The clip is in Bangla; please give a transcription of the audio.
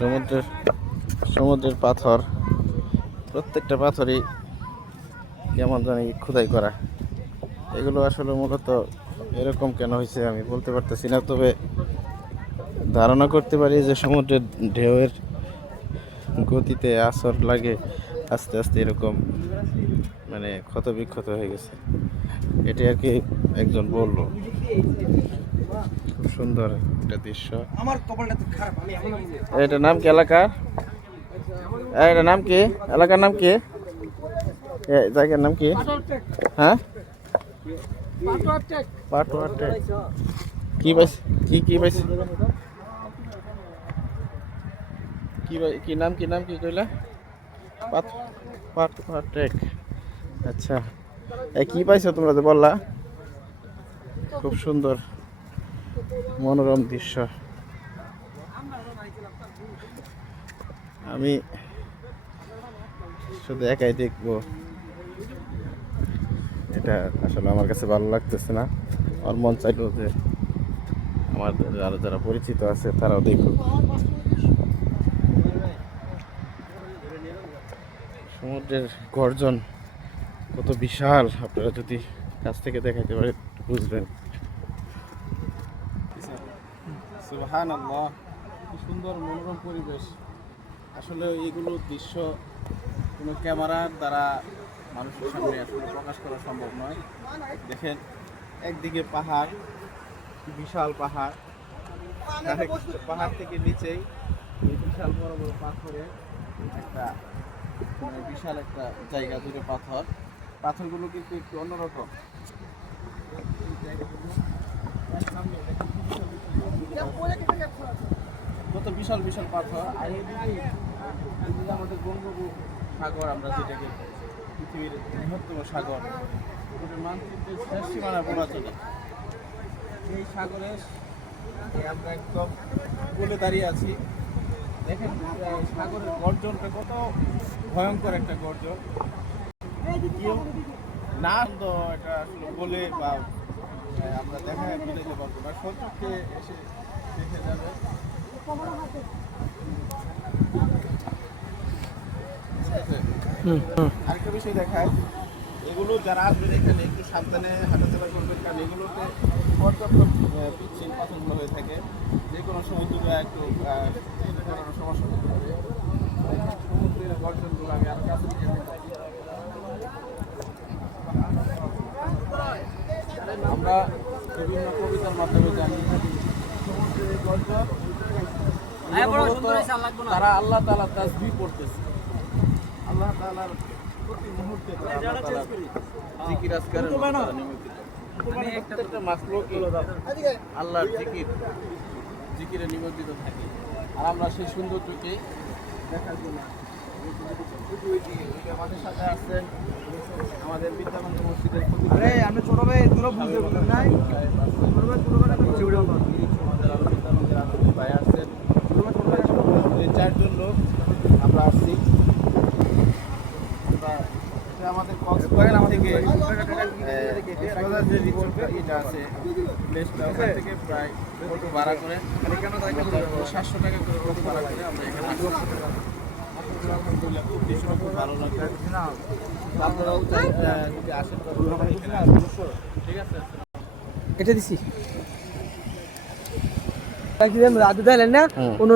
সমুদ্রের সমুদ্রের পাথর, প্রত্যেকটা পাথরই কেমন জানি খোদাই করা। এগুলো আসলে মূলত এরকম কেন হয়েছে আমি বলতে পারতেছি না, তবে ধারণা করতে পারি যে সমুদ্রের ঢেউয়ের গতিতে আসর লাগে আস্তে আস্তে এরকম মানে ক্ষত বিক্ষত হয়ে গেছে, এটি আর কি একজন বললো। খুব সুন্দর একটা দৃশ্য। এটার নাম কি এলাকার? এটার নাম কি? এলাকার নাম কি? জায়গার নাম কি? হ্যাঁ, পাটুয়া টেক। কি পাইছে? কি পাইছে? কি নাম কি কইলা? পাটুয়া টেক। আচ্ছা, কি পাইছো তোমরা যে বললা? খুব সুন্দর মনোরম দৃশ্য। আমি শুধু একাই দেখবো, এটা আসলে আমার কাছে ভালো লাগতেছে না। আমার মন চাইলো যে আমাদের আরো যারা পরিচিত আছে তারাও দেখুক। সমুদ্রের গর্জন কত বিশাল, আপনারা যদি কাছ থেকে দেখাইতে পারেন বুঝবেন। সুবহানাল্লাহ, কি সুন্দর মনোরম পরিবেশ। আসলে এইগুলো দৃশ্য কোনো ক্যামেরার দ্বারা মানুষের সামনে আসলে প্রকাশ করা সম্ভব নয়। দেখেন, একদিকে পাহাড়, বিশাল পাহাড়, পাহাড় থেকে নিচেই এই বিশাল বড় বড় পাথরে একটা বিশাল একটা জায়গা জুড়ে পাথরগুলো কিন্তু একটু অন্যরকম। কত বিশাল বিশাল পাথর। আর এদিকে আমাদের বঙ্গোপসাগর, আমরা যেটাকে পৃথিবীর বৃহত্তম সাগর, মানচিত্রের শেষ সীমানা বলা চলে। এই সাগরে আমরা একদম কোলে দাঁড়িয়ে আছি। দেখেন সাগরের গর্জনটা কত ভয়ঙ্কর একটা গর্জন। না তো এটা আসলে বলে বা আমরা দেখায় বুঝাইতে পারবো না, সত্যি এসে দেখে যাবে। আরেকটা বিষয় দেখায়, এগুলো যারা আসবেন এখানে একটু সাবধানে হাঁটাচলা করবেন, কারণ এগুলোতে পর্যাপ্ত পিচ্ছিল পাথরগুলো হয়ে থাকে, যে কোনো সময় দুটো একটু করানোর সমস্যা হতে পারে। সমুদ্রের গর্জনগুলো আমি আরো কাছে নিয়ে আমরা বিভিন্ন কবিতার মাধ্যমে জানি সমুদ্রের গর্জন তারা আল্লাহ তাআলা তাসবিহ পড়তেছে। আল্লাহ তাআলার প্রতি মুহূর্তে জিকির আজকারের নিমন্ত্রিত। প্রত্যেকটা মাখলুকই আল্লাহর জিকিরে নিমন্ত্রিত থাকে। আর আমরা সেই সৌন্দর্যকে দেখার জন্য আমাদের সাথে আসছেন আমাদের বিদ্যামান মসজিদের আমি ছোট ভাই ভাই আসছেন, চারজন লোক আমরা আসছি। আমাদের এটা আছে থেকে প্রায় অটো ভাড়া করে 700 টাকা করে অটো ভাড়া করে আমরা এখানে আলহামদুলিল্লাহ খুব দৃশ্য খুব ভালো লাগছে। আপনারাও যদি আসেন ঠিক আছে। এটা দিছি রাজু দিলেন না, অন্য